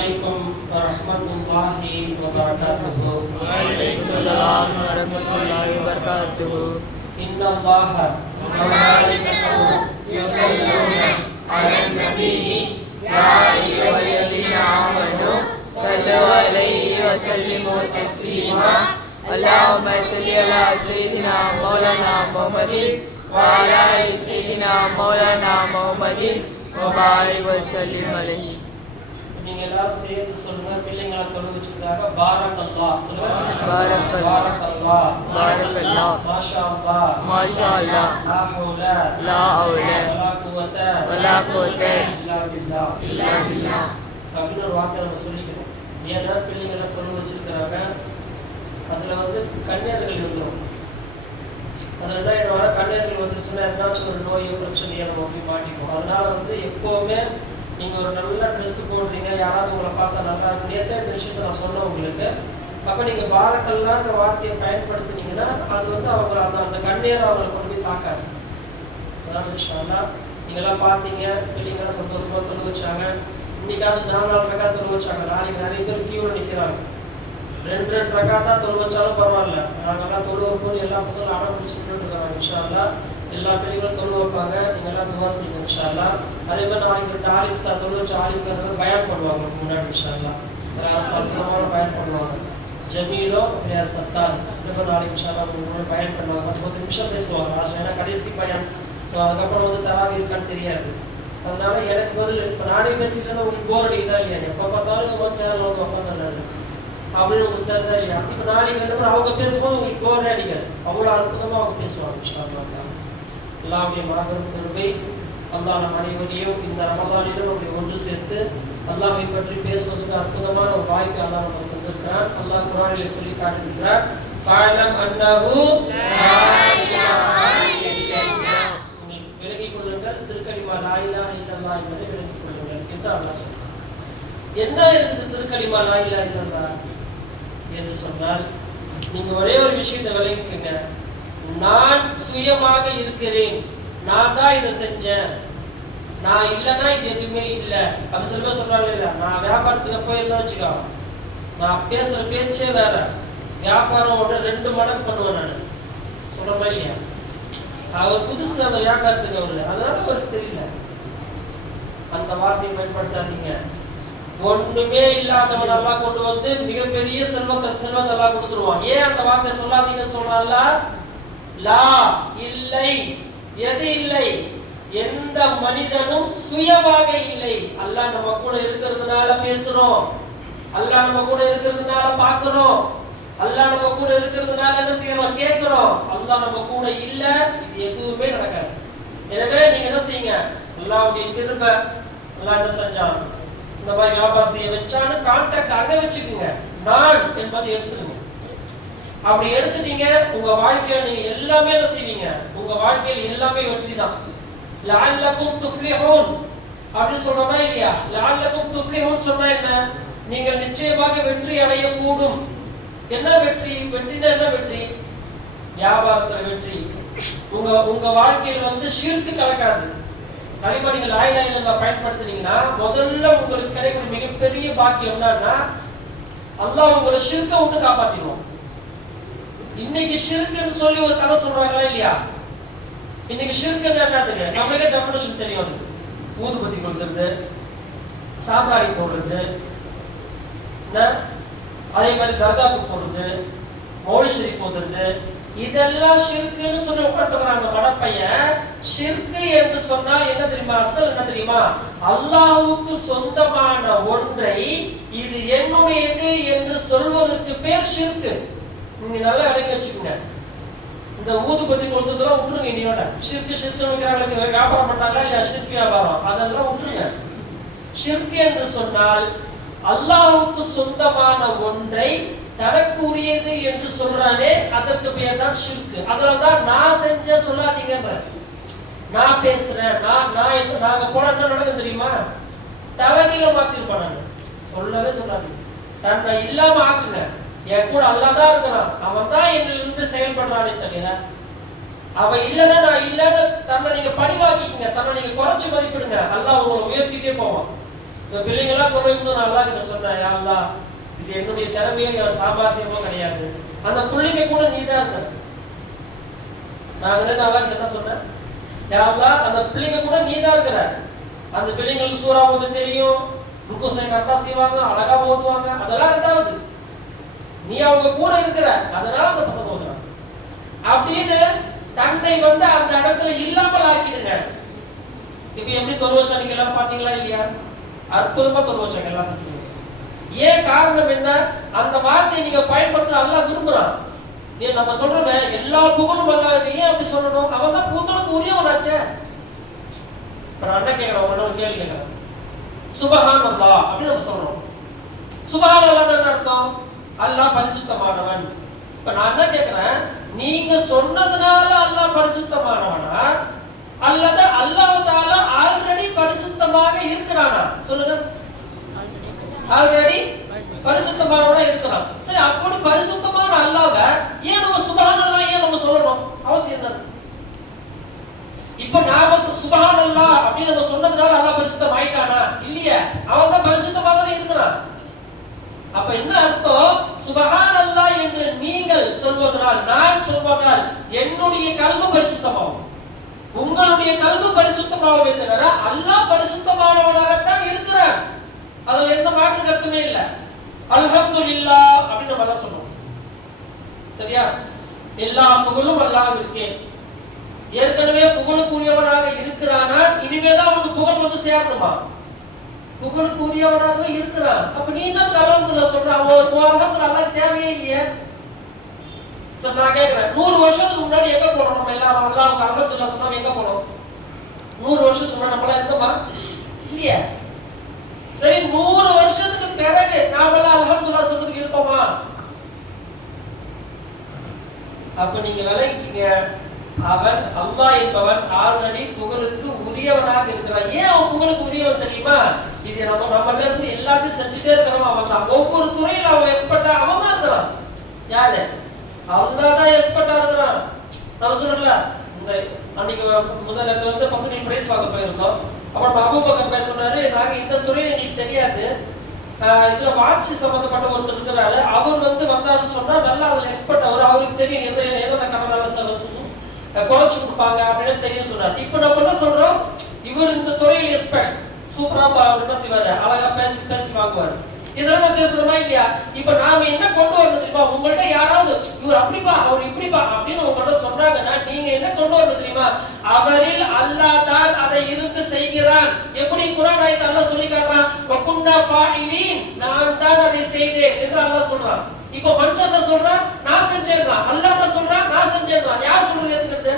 عليكم ورحمة الله وبركاته. وعليكم السلام ورحمة الله وبركاته. إن الله وملائكته يصلون على النبي يا أيها الذين آمنوا صلوا عليه وسلموا تسليما. اللهم صل على سيدنا مولانا محمد وعلى آل سيدنا مولانا محمد وبارك وسلم عليه. நீங்க எல்லாரும் சேர்ந்து சொல்லுங்க. பிள்ளைங்களை தொழு வச்சிருக்காங்க. பாரக்கல்லாஹ் சொல்லுங்க. பாரக்கல்லாஹ் பாரக்கல்லாஹ் மாஷா அல்லாஹ் மாஷா அல்லாஹ் லா ஹவுல லா ஹவுல வலா குவத வலா குவத இல்லா பில்லாஹ் இல்லா பில்லாஹ் அப்படின்னு ஒரு வார்த்தை நம்ம சொல்லிக்கணும். ஏன்னா பிள்ளைங்களை தொழு வச்சிருக்கிறாங்க. அதுல கண்ணீர்கள் வந்துடும். அதுல என்ன ஆயிடும், கண்ணீர்கள் வந்துருச்சுன்னா எதாச்சும் ஒரு நோயோ பிரச்சனையோ நம்ம போய் மாட்டிப்போம். அதனால எப்பவுமே நீங்க ஒரு நல்ல ட்ரெஸ் போடுறீங்க, யாராவது உங்களை பார்த்தா நல்லா இருக்கு. நேற்றே இந்த விஷயத்த நான் சொன்னேன் உங்களுக்கு. அப்ப நீங்க பாரக்கல்லான்ற வார்த்தையை பயன்படுத்தினீங்கன்னா அது அவங்க அந்த கண்ணீரை அவங்களை கொண்டு போய் தாக்காது. அதான் இன்ஷாஅல்லாஹ் நீங்க எல்லாம் பார்த்தீங்க. பிள்ளைங்களாம் சந்தோஷமா தொழு வச்சாங்க. இன்னைக்காச்சும் 4 ரக்காத் தொழு வச்சாங்க. நாளைக்கு நிறைய பேர் கியூல நிக்கிறாங்க. 2 ரக்காத்தா தொழு வச்சாலும் பரவாயில்ல. நாங்கெல்லாம் தொழு வைப்போம். எல்லா பசங்களும் அடம் பிடிச்சிட்டு இருக்காங்க. இன்ஷாஅல்லாஹ் எல்லா பிள்ளைகளும் தொழு வைப்பாங்க. நீங்க எல்லாம் துவா செய்யுங்க இன்ஷாஅல்லாஹ். அதே மாதிரி நாளைக்கு 2 ஆலிம் சார் தொழு வச்சு ஆலிம் சார் பயான் பண்ணுவாங்க முன்னாடி இன்ஷாஅல்லாஹ். அற்புதமான பயான் பண்ணுவாங்க. ஜமீலோ பிரியார் சத்தார் இந்த நாளைக்கு இன்ஷாஅல்லாஹ் உங்களோட பயான் பண்ணுவாங்க. 10 நிமிஷம் பேசுவாங்க. ஏன்னா கடைசி பயான். அதுக்கப்புறம் தராவி இருக்கான்னு தெரியாது. அதனால எனக்கு பதில் இப்போ நானே பேசிட்டு இருந்தா உங்களுக்கு போர் அடிக்குதா இல்லையா? எப்போ பார்த்தாலும் சேனல் உட்காந்துறாரு அப்படின்னு உங்களுக்கு தெரியுதா இல்லையா? இப்போ நாளைக்கு 2 பேர் அவங்க பேசும்போது உங்களுக்கு போரே அடிக்காது. அவ்வளோ அற்புதமா அவங்க பேசுவாங்க இன்ஷாஅல்லாஹ். அல்லாஹ்வுடைய மாபெரும் கிருபை. அல்லாஹ் நம் அனைவரையும் இந்த ரமதானிலும் நம்மை ஒன்று சேர்த்து அல்லாஹ்வை பற்றி பேசுவதற்கு அற்புதமான ஒரு வாய்ப்பை அல்லாஹ் நமக்கு தந்திருக்கிறார். அல்லாஹ் குர்ஆனிலே சொல்லி காட்டியிருக்கிறார், ஃபஅலம் அன்னஹு லா இலாஹா இல்லல்லாஹ். நீங்கள் விளங்கிக் கொள்ளுங்கள், திருக்கலிமா லா இலாஹா இல்லல்லாஹ் என்பதை விளங்கிக் கொள்ளுங்கள் என்று அல்லாஹ் சொல்றார். என்ன இருக்குது திருக்கலிமா லா இலாஹா இல்லல்லாஹ் என்று சொன்னால், நீங்க ஒரே ஒரு விஷயத்தை விளங்கிக்கங்க. நான் சுயமாக இருக்கிறேன், நான் தான் இதை செஞ்சேன், நான் இல்லைன்னா இது எதுவுமே இல்லை. அப்படி சில பேர் சொல்றாங்க இல்லையா, நான் வியாபாரத்துக்கு போயிருந்தேன் வச்சுக்கோ, நான் பேசுற பேச்சே வேற, வியாபாரம் 2 மடங்கு பண்ணுவேன் நான் சொல்ற மாதிரி இல்லையா? அவர் புதுசு அந்த வியாபாரத்துக்கு அவரு, அதனால அவருக்கு தெரியல. அந்த வார்த்தையை பயன்படுத்தாதீங்க. ஒண்ணுமே இல்லாதவன் எல்லாம் கொண்டு மிகப்பெரிய செல்வத்தை எல்லாம் கொடுத்துருவான். ஏன் அந்த வார்த்தை சொல்லாதீங்கன்னு சொல்றான்ல? லா இல்லை, எது இல்லை, எந்த மனிதனும் சுயமாக இல்லை. அல்லாஹ் நம்ம கூட இருக்கிறதுனால பேசுறோம், அல்லாஹ் நம்ம கூட இருக்கிறதுனால பார்க்கிறோம், அல்லாஹ் நம்ம கூட இருக்கிறதுனால என்ன செய்யறோம், கேட்கிறோம். அல்லாஹ் நம்ம கூட இல்ல, இது எதுவுமே நடக்காது. எனவே நீங்க என்ன செய்யுங்க, அல்லாஹ்வுடைய கிருபை. அல்லாஹ் என்ன செஞ்சான், இந்த மாதிரி வியாபாரம் செய்ய வச்சான்னு கான்டாக்ட் அங்க வச்சுக்கோங்க. நான் என்பதை எடுத்துருங்க. அப்படி எடுத்துட்டீங்க, உங்க வாழ்க்கையில நீங்க எல்லாமே என்ன செய்வீங்க, உங்க வாழ்க்கையில எல்லாமே வெற்றி தான். லஅல்லகும் துஃப்லிஹூன் அப்படி சொல்றோமா இல்லையா? லஅல்லகும் துஃப்லிஹூன் சொன்னா என்ன, நீங்கள் நிச்சயமாக வெற்றி அடைய கூடும். என்ன வெற்றி? வெற்றினா என்ன வெற்றி? வியாபாரத்துல வெற்றி. உங்க வாழ்க்கையில ஷிர்க் கலக்காது. கலிமா நீங்க லா இலாஹா இல்லல்லாஹ் பயன்படுத்துறீங்கன்னா முதல்ல உங்களுக்கு கிடைக்கும் மிகப்பெரிய பாக்கியம் என்னன்னா, அல்லாஹ் உங்களை ஷிர்க்கை விட்டு காப்பாத்திடுவான். இன்னைக்கு ஷிர்க்னு சொல்லி ஒரு கதை சொல்றாங்களா இல்லையா? இன்னைக்கு ஷிர்க்னா என்னதுங்க, நமக்கே டெஃபினிஷன் தெரியும். அதுக்கு ஊதுபத்தி கொடுத்துறது, சாம்பிராணி போடுறது, அதே மாதிரி தர்காவுக்கு போடுறது, மௌலித் ஷரீஃப் ஓதுறது, இதெல்லாம் ஷிர்க்னு சொல்லி உட்கார்ந்துறாங்க மடப்பையன். ஷிர்க் என்று சொன்னால் என்ன தெரியுமா? அசல் என்ன தெரியுமா? அல்லாஹ்வுக்கு சொந்தமான ஒன்றை இது என்னுடையது என்று சொல்வதற்கு பேர் ஷிர்க். நீங்க நல்லா விளங்கி வச்சுக்கோங்க. இந்த ஊதுபத்தி கொடுத்ததெல்லாம் விட்டுருங்க. இன்னையோட ஷிர்க் வியாபாரம் பண்ணாங்களா இல்லையா? ஷிர்க் வியாபாரம் அதெல்லாம் விட்டுருங்க. ஷிர்க் என்று சொன்னால் அல்லாஹ்வுக்கு சொந்தமான ஒன்றை தனக்கு உரியது என்று சொல்றானே, அதற்கு பேர் தான் ஷிர்க். அதனாலதான் நான் செஞ்ச சொல்லாதீங்கன்ற, நான் பேசுறேன், நாங்க போனா என்ன நடக்கும் தெரியுமா? தலைகீழ மாத்திருப்பான். நான் சொல்லவே சொல்லாதீங்க. தன்னை இல்லாம ஆக்குங்க. என் கூட அல்லாஹ் தான் இருக்கிறான், அவன் தான் என்னிலிருந்து செயல்படுறானே தவிர அவன் இல்லைன்னா நான் இல்லைன்னு தன்னை நீங்க பணிவாக்கிக்கங்க, தன்னை நீங்க குறைச்சு மதிப்பிடுங்க. அல்லாஹ் உங்களை உயர்த்திட்டே போவான். இந்த பிள்ளைங்களாம் தொழுவிக்கணும். நான் அல்லாஹ் கிட்ட சொன்னேன், யா அல்லாஹ் இது என்னுடைய திறமையோ என் சாமர்த்தியமோ கிடையாது, அந்த பிள்ளைங்க கூட நீ தான் இருந்த. நான் அல்லாஹ் கிட்ட என்ன சொன்னேன், யா அல்லாஹ் அந்த பிள்ளைங்க கூட நீ தான் இருக்கிற. அந்த பிள்ளைங்களுக்கு சூரா ஓத தெரியும், ருக்கு கரெக்டா செய்வாங்க, அழகா ஓதுவாங்க, அதெல்லாம் ரெண்டாவது. நீ அவங்க கூட இருக்கிற, அதனால அந்த பசங்க ஓதுறாங்க அப்படின்னு தன்னை வந்து அந்த இடத்துல இல்லாமல் ஆக்கிடுங்க. இப்ப எப்படி தொழு வச்சாங்க எல்லாரும் பாத்தீங்களா இல்லையா? அற்புதமா தொழு வச்சாங்க எல்லா பசங்க. ஏன் காரணம் என்ன? அந்த வார்த்தையை நீங்க பயன்படுத்துற அல்லாஹ் விரும்புறான். ஏன் நம்ம சொல்றோமே எல்லா புகழும் அல்லாஹ்வுக்கு, ஏன் அப்படி சொல்லணும்? அவன் தான் புகழுக்கு உரியவனாச்சே. இப்ப நான் என்ன கேட்கிறேன், உங்களோட ஒரு கேள்வி கேட்கிறேன். சுபஹானல்லாஹ் அப்படின்னு நம்ம சொல்றோம். சுபஹானல்லாஹ் என்ன அர்த்தம்? அல்லாஹ் பரிசுத்தமானவன். இப்ப நான் என்ன கேட்கிறேன், நீங்க சொன்னதுனால அல்லாஹ் பரிசுத்தமானவனா அல்லது அல்லாஹ் தஆலா ஆல்ரெடி பரிசுத்தமாக இருக்கிறானா? சொல்லுங்க. ஆல்ரெடி பரிசுத்தமானவனா இருக்கிறான். சரி, அப்படி பரிசுத்தமான அல்லாஹ்வை ஏன் நம்ம சுபஹானல்லாஹ் ஏன் நம்ம சொல்லணும்? அவசியம் என்ன? இப்ப நாம சுபஹானல்லாஹ் அப்படி நம்ம சொன்னதுனால அல்லாஹ் பரிசுத்தம் ஆயிட்டானா? இல்லையே, அவன் தான் பரிசுத்தமாகவே இருக்கிறான். அப்ப என்ன அர்த்தம்? சுபஹானல்லாஹ் என்று நீங்கள் சொல்வதனால், நான் சொல்வதால் என்னுடைய கல்வி பரிசுத்தமாகும், உங்களுடைய கல்வி பரிசுத்தமாகும். தவிர அல்லாஹ் பரிசுத்தமானவனாகத்தான் இருக்கிறான். அதுல எந்த மாற்று கருத்துமே இல்லை. அல்ஹம்துலில்லாஹ் அப்படின்னு நம்ம எல்லாம் சொல்றோம். சரியா? எல்லா புகழும் அல்லாஹ்விற்கே. ஏற்கனவே புகழுக்குரியவனாக இருக்கிறானா, இனிமேதான் அவனுக்கு புகழ் வந்து சேரணுமா? புகழுக்குரியவனாகவே இருக்கிறான். அப்ப நீ என்ன அல்ஹம்துலில்லாஹ் சொல்றான்? அல்ஹம்துலில்லாஹ் அல்லாஹ்க்கு தேவையே இல்லையே. சரி, நான் கேட்கிறேன், 100 வருஷத்துக்கு முன்னாடி எங்க போனோம்? நம்ம எல்லாரும் அல்லாஹ்வுக்கு அல்ஹம்துலில்லாஹ் சொன்னா எங்க போனோம்? 100 வருஷத்துக்கு முன்னாடி நம்மள இருந்தோமா? இல்லையே. சரி, 100 வருஷத்துக்கு பிறகு நாம எல்லாம் அல்ஹம்துலில்லாஹ் சொல்றதுக்கு இருப்போமா? அப்ப நீங்க விளங்கிக்கீங்க, அவன் அல்லாஹ் என்பவன் ஆல்ரெடி புகழுக்கு உரியவனாக இருக்கிறான். ஏன் அவன் புகழுக்கு உரியவன் தெரியுமா? இது நம்மள இருந்து எல்லாத்தையும் செஞ்சுட்டே இருக்கிறோம். அவன் தான் ஒவ்வொரு துறையில அவன் எக்ஸ்பர்ட்டா அவன் தான் இருக்கிறான். யாரு? அல்லாஹ் தான் எக்ஸ்பர்ட்டா இருக்கிறான். நான் சொல்றேன்ல, இந்த அன்னைக்கு முதல்ல வந்து பசங்க பிரைஸ் வாங்க போயிருந்தோம். அப்புறம் அபூபக்கர் பேச சொன்னாரு, நாங்க இந்த துறையில எங்களுக்கு தெரியாது, இதுல வாட்சி சம்பந்தப்பட்ட ஒருத்தர் இருக்கிறாரு, அவர் வந்து வந்தாருன்னு சொன்னா நல்லா அதுல எக்ஸ்பர்ட், அவருக்கு தெரியும் எந்த கடனால குறைச்சு கொடுப்பாங்க அப்படின்னு தெரியும் சொன்னார். இப்ப நம்ம என்ன சொல்றோம், இவர் இந்த துறையில எக்ஸ்பர்ட், சூப்பரா அவர் என்ன செய்வாரு, அழகா பேசி பேசி வாங்குவாரு. இதெல்லாம் பேசுறோமா இல்லையா? இப்ப நாம என்ன கொண்டு வரணும் தெரியுமா? உங்கள்ட்ட யாராவது இவர் அப்படிப்பா அவர் இப்படிப்பா அப்படின்னு உங்கள்ட்ட சொன்னாங்கன்னா நீங்க என்ன கொண்டு வரணும் தெரியுமா? அவரில் அல்லாஹ் தான் அதை இருந்து செய்கிறான். எப்படி குர்ஆன் ஆயத்தை அல்லாஹ் சொல்லி காட்டுறான், வகுன்னா ஃபாயிலின், நான் தான் அதை செய்தேன் என்று அல்லாஹ் சொல்றான். இப்போ மனுஷன் என்ன சொல்றான், நான் செஞ்சேன்றான். அல்லாஹ் என்ன சொல்றான், நான் செஞ்சேன்றான். யார் சொல்றது ஏத்துக்கிறது?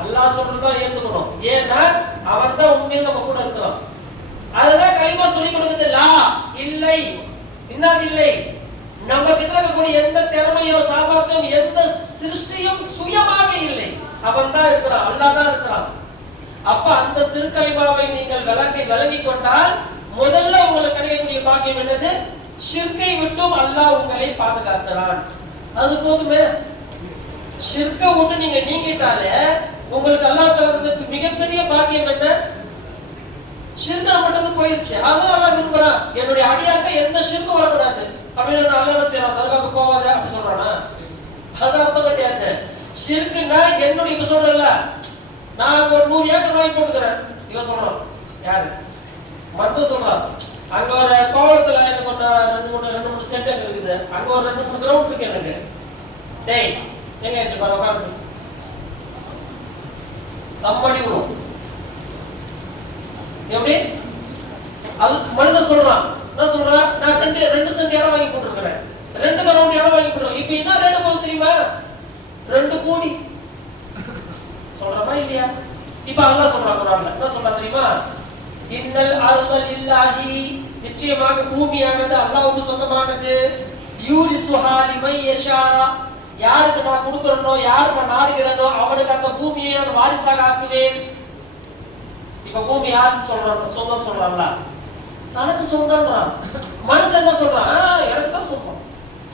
அல்லாஹ் சொல்றதான் ஏத்துக்கணும். ஏன்னா அவன் தான் உண்மையில நம்ம கூட இருக்கிறான். அதுதான் கலிமா சொல்லி கொடுக்குது. லா இல்லை, இன்னாது இல்லை. நம்ம கிட்ட இருக்கக்கூடிய எந்த திறமையோ சாமர்த்தியம் எந்த சிருஷ்டியும் சுயமாக இல்லை, அவன் தான் இருக்கிறான், அல்லாஹ் தான் இருக்கிறான். அப்ப அந்த திருக்கலிமாவை நீங்கள் விளங்கி கொண்டால் முதல்ல உங்களுக்கு கிடைக்கக்கூடிய பாக்கியம் என்னது? ஷிர்கை விட்டும் அல்லாஹ் உங்களை பாதுகாக்கிறான். அது போதுமே. ஷிர்கை விட்டு நீங்க நீங்கிட்டாலே உங்களுக்கு அல்லாஹ் தரது மிகப்பெரிய பாக்கியம் என்ன? ஷிர்க் மட்டும் போயிருச்சு. அதுதான் அல்லாஹ் விரும்புறான், என்னுடைய அடியாக்க எந்த ஷிர்க் வரக்கூடாது அப்படின்னு. அல்லாஹ் செய்யறான், தர்காவுக்கு போவாத அப்படி சொல்றானா? அது அர்த்தம் கிடையாது. ஷிர்க்னா என்னுடைய, இப்ப சொல்றல, நான் ஒரு 100 ஏக்கர் வாங்கி போட்டுக்கிறேன், இவன் சொல்றான். யாரு? மத்த சொல்றான், அங்க ஒரு கோவளத்துல எனக்கு ஒரு 2-3 சென்ட் இருக்குது, அங்க ஒரு 2-3 கிரவுண்ட் இருக்கு எனக்கு. டேய் எங்க ஆச்சு பாரு, உட்காந்து சம்மடி விடும். எப்படி? அது மனுஷன் சொல்றான், என்ன சொல்றான், நான் 2 சென்ட் இடம் வாங்கி போட்டுருக்கிறேன், 2 கிரவுண்ட் இடம் வாங்கி போட்டுருக்கேன். இப்ப என்ன ரேட் போகுது தெரியுமா? 2 கோடி சொல்றமா இல்லையா? இப்ப அல்லாஹ் சொல்றான் குர்ஆன்ல, என்ன சொல்றான் தெரியுமா? இன்னல் அர்த லில்லாஹி, நிச்சயமாக பூமியானது அல்லாஹ்வுக்கு சொந்தமானது. யூரிசுஹா லிமன் யஷா, யாருக்கு நான் கொடுக்கறனோ, யார் நான் நாடுகிறனோ அவனுக்கு அந்த பூமியை நான் வாரிசாக ஆக்குவேன். இப்ப பூமி யாருக்கு சொல்றான்? சொந்தம் சொல்றான்ல, தனக்கு சொந்தம்ன்றான். மனுஷன் என்ன சொல்றான், எனக்கு தான் சொந்தம்.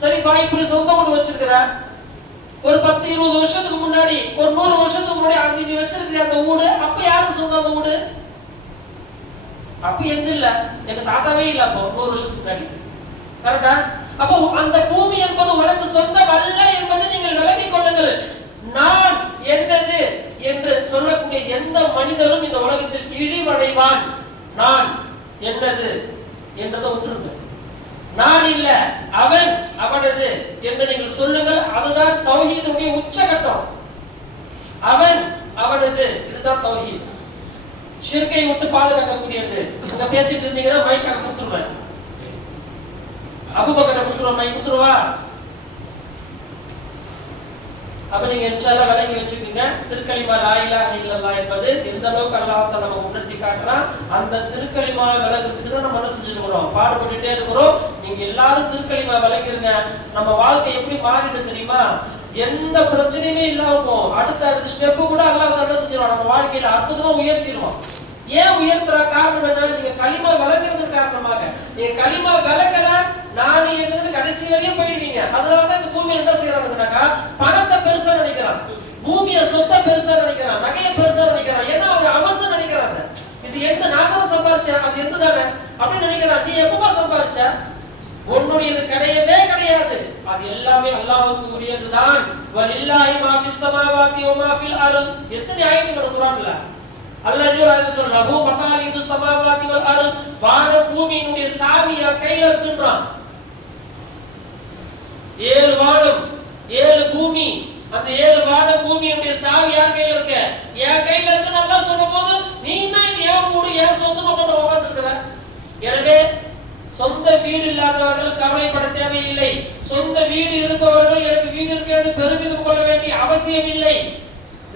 சரிப்பா, இப்படி சொந்த வீடு வச்சிருக்கிற, ஒரு 10-20 வருஷத்துக்கு முன்னாடி, ஒரு 100 வருஷத்துக்கு முன்னாடி அங்க நீ வச்சிருக்கிற அந்த வீடு, அப்ப யாருக்கு சொந்தம் அந்த வீடு? அப்ப எந்த இல்ல, எங்க தாத்தாவே இல்ல அப்போ 100 வருஷத்துக்கு முன்னாடி. கரெக்டா? அப்போ அந்த பூமி என்பது உனக்கு சொந்தம் அல்ல என்பதை நீங்கள் விளங்கிக் கொள்ளுங்கள். நான் என்னது என்று சொல்லக்கூடிய எந்த மனிதனும் இந்த உலகத்தில் இழிவடைவான். நான் என்னது என்றதை விட்டுருங்க. நான் இல்ல, அவன் அவனது என்று நீங்கள் சொல்லுங்கள். அதுதான் தௌஹீதுடைய உச்சகட்டம். அவன் அவனது, இதுதான் தௌஹீத். ஷிர்கை விட்டு பாதுகாக்கக்கூடியது. அங்க பேசிட்டு இருந்தீங்கன்னா மைக் அங்க கொடுத்துருவேன். அபூபக்கரை கொடுத்துருவா, மைக் கொடுத்துருவா. அப்ப நீங்க இன்ஷாஅல்லாஹ் விளங்கி வச்சுக்கீங்க. திருக்கலிமா லா இலாஹ இல்லல்லாஹ் என்பது எந்த அளவுக்கு அல்லாஹ் தஆலா நம்ம உணர்த்தி காட்டுறான். அந்த திருக்கலிமா விளங்குறதுக்கு தான் நம்ம என்ன செஞ்சிருக்கிறோம், பாடுபட்டுட்டே இருக்கிறோம். நீங்க எல்லாரும் திருக்கலிமா விளங்கிருங்க. நம்ம வாழ்க்கை எப்படி மாறிடும் தெரியுமா? எந்த பிரச்சனையுமே இல்லாம போகும். அடுத்த ஸ்டெப் கூட அல்லாஹ் தஆலா என்ன செஞ்சிருவான், நம்ம வாழ்க்கையில அற்புதமா உயர்த்திடுவான். ஏன் உயர்த்துற காரணம் என்ன? நீங்க கலிமா விளங்குறதுக்கு காரணமாக. நீங்க கலிமா விளக்கல நான் என்னது கடைசி வரையும் போயிடுவீங்க. அதனாலதான் இந்த பூமியில என்ன செய்யறாங்கன்னாக்கா, பணத்தை பெருசா நினைக்கிறான், பூமியை சொத்தை பெருசா நினைக்கிறான், நகையை பெருசா நினைக்கிறான். ஏன்னா அவங்க அமர்ந்து நினைக்கிறாங்க. இது என்ன, நான் தான் சம்பாதிச்சேன், அது எந்த தானே அப்படின்னு நினைக்கிறான். நீ எப்பமா சம்பாதிச்ச? உன்னுடையது கிடையவே கிடையாது. அது எல்லாமே அல்லாஹ்வுக்கு உரியதுதான். வலில்லாஹி மா ஃபிஸ் ஸமாவாதி வ மா ஃபில் அர்த். எத்தனை ஆயத்துகள் குர்ஆன்ல அல்லாஹ் இன்னொரு ஆயத்துல சொல்றான், லஹு மகாலிது ஸமாவாதி வல் அர்த். வான பூமியினுடைய சாவி கையில இருக்குன்றான். 7 வானம் 7 பூமி, அந்த 7 வான பூமியினுடைய சாவி யார் கையில இருக்கு? என் கையில இருக்குன்னு அல்லாஹ் சொல்லும்போது நீ என்ன இது ஏன் மூடு ஏன் சொந்தமா பண்ண உட்கார்ந்து இருக்கிற? எனவே சொந்த வீடு இல்லாதவர்கள் கவலைப்பட தேவையில்லை. சொந்த வீடு இருப்பவர்கள் எனக்கு வீடு இருக்கிறது பெருமிதம் கொள்ள வேண்டிய அவசியம் இல்லை.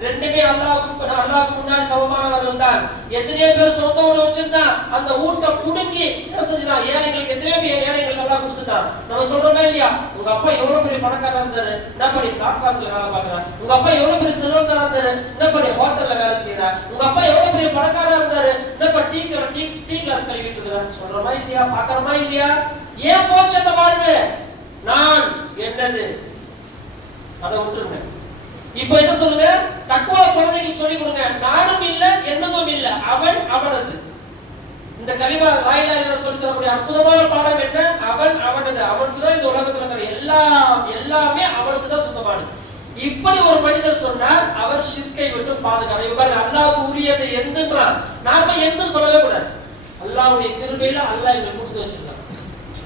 ரெண்டுமே அல்லாஹ்வுக்கு முன்னாடி சமமானவர்கள் தான். எத்தனையோ பேர் சொந்த வீடு வச்சிருந்தா அந்த வீட்டை புடுங்கி என்ன செஞ்சா, ஏழைகளுக்கு எத்தனையோ பேர் ஏழைகளுக்கு எல்லாம் கொடுத்துட்டான். நம்ம சொல்றோமே இல்லையா, உங்க அப்பா எவ்வளவு பெரிய பணக்காரா இருந்தாரு, என்ன பண்ணி பிளாட்ஃபார்ம்ல வேலை பார்க்கறான். உங்க அப்பா எவ்வளவு பெரிய செல்வந்தரா இருந்தாரு, என்ன பண்ணி ஹோட்டல்ல வேலை செய்யறார். உங்க அப்பா எவ்வளவு பெரிய பணக்காரா இருந்தாரு, என்ன டீ கிளாஸ் கழுவிட்டு இருக்கிறார். சொல்றோமா இல்லையா, பாக்குறோமா இல்லையா? ஏன் போச்சு அந்த வாழ்வு? நான் என்னது அதை விட்டுருங்க. இப்ப என்ன சொல்லுங்க, தக்வா குழந்தைகளுக்கு சொல்லி கொடுங்க. நானும் இல்ல என்னதும் இல்ல, அவன் அவனது. இந்த கலிமா லா இலாஹ இல்லல்லாஹ் சொல்லி தரக்கூடிய அற்புதமான பாடம் என்ன? அவன் அவனது. அவனுக்கு தான் இந்த உலகத்துல இருக்கிற எல்லாமே அவனுக்கு தான் சொந்தமானது. இப்படி ஒரு மனிதர் சொன்னார், அவர் ஷிர்கை விட்டு பாதுகாப்பு. அல்லாஹ்வுக்கு உரியது எந்துன்றார். நாம என்று சொல்லவே கூடாது. அல்லாஹ்வுடைய கிருபையில அல்லாஹ் எங்களுக்கு கொடுத்து வச்சிருக்கான்.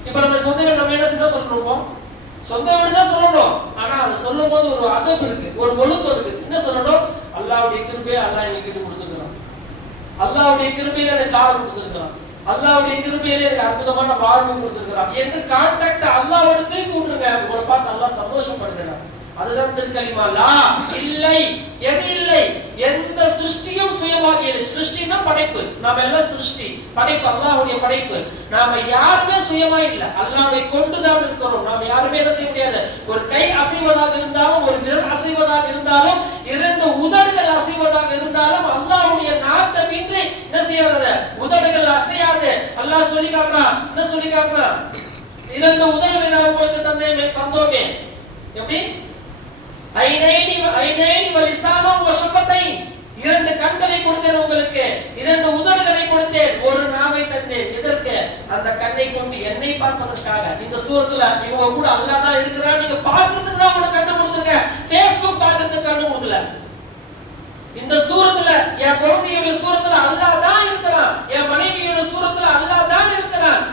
இப்ப நம்ம சொந்த வீடு நம்ம என்ன சொல்றோம், சொந்த வீடு தான் சொல்லணும். ஆனா அது சொல்லும் போது ஒரு அதப் இருக்கு, ஒரு ஒழுக்கம் இருக்கு. என்ன சொல்லணும்? அல்லாஹ்வுடைய கிருபையை அல்லாஹ் எனக்கு இது கொடுத்துருக்கான், அல்லாஹ்வுடைய கிருபையில எனக்கு கால் கொடுத்துருக்கான், அல்லாஹ்வுடைய கிருபையில எனக்கு அற்புதமான வாழ்வு கொடுத்துருக்கான் என்று கான்டாக்ட் அல்லாஹ்வோட திருப்பி விட்டுருங்க. உங்களை பார்த்து அல்லாஹ் சந்தோஷப்படுகிறார். அதுதான் திருக்கலிமா. லா இல்லை, எது இல்லை, எந்த சிருஷ்டியும் சுயமாக இல்லை. சிருஷ்டினா படைப்பு, நாம எல்லாம் சிருஷ்டி படைப்பு, அல்லாஹ்வுடைய படைப்பு. நாம யாருமே சுயமா இல்ல, அல்லாஹ்வை கொண்டுதான் இருக்கிறோம். நாம யாருமே என்ன செய்ய முடியாது. ஒரு கை அசைவதாக இருந்தாலும், ஒரு விரல் அசைவதாக இருந்தாலும், 2 உதடுகள் அசைவதாக இருந்தாலும் அல்லாஹ்வுடைய நாட்டமின்றி என்ன செய்யாத உதடுகள் அசையாது. அல்லாஹ் சொல்லி காட்டுறான். என்ன சொல்லி காட்டுறான்? 2 உதடுகள் நான் உங்களுக்கு தந்தோமே. எப்படி? ஐனைனி வலிசானம் வஷஃபத்தைன். 2 கண்களை கொடுத்தேன் உங்களுக்கு, 2 உதடுகளை கொடுத்தேன், ஒரு நாவை தந்தேன். எதற்கு? அந்த கண்ணை கொண்டு என்னை பார்ப்பதற்காக. இந்த சூரத்துல இவங்க கூட அல்லாஹ் தான் இருக்கிறான். நீங்க பார்க்கிறதுக்கு தான் உங்களுக்கு கண்ணு கொடுத்துருங்க, Facebook பார்க்கிறதுக்கு கண்ணு கொடுக்கல. இந்த சூரத்துல என் குழந்தையுடைய சூரத்துல அல்லாஹ் தான் இருக்கிறான், என் மனைவியுடைய சூரத்துல அல்லாஹ் தான் இருக்கிறான்.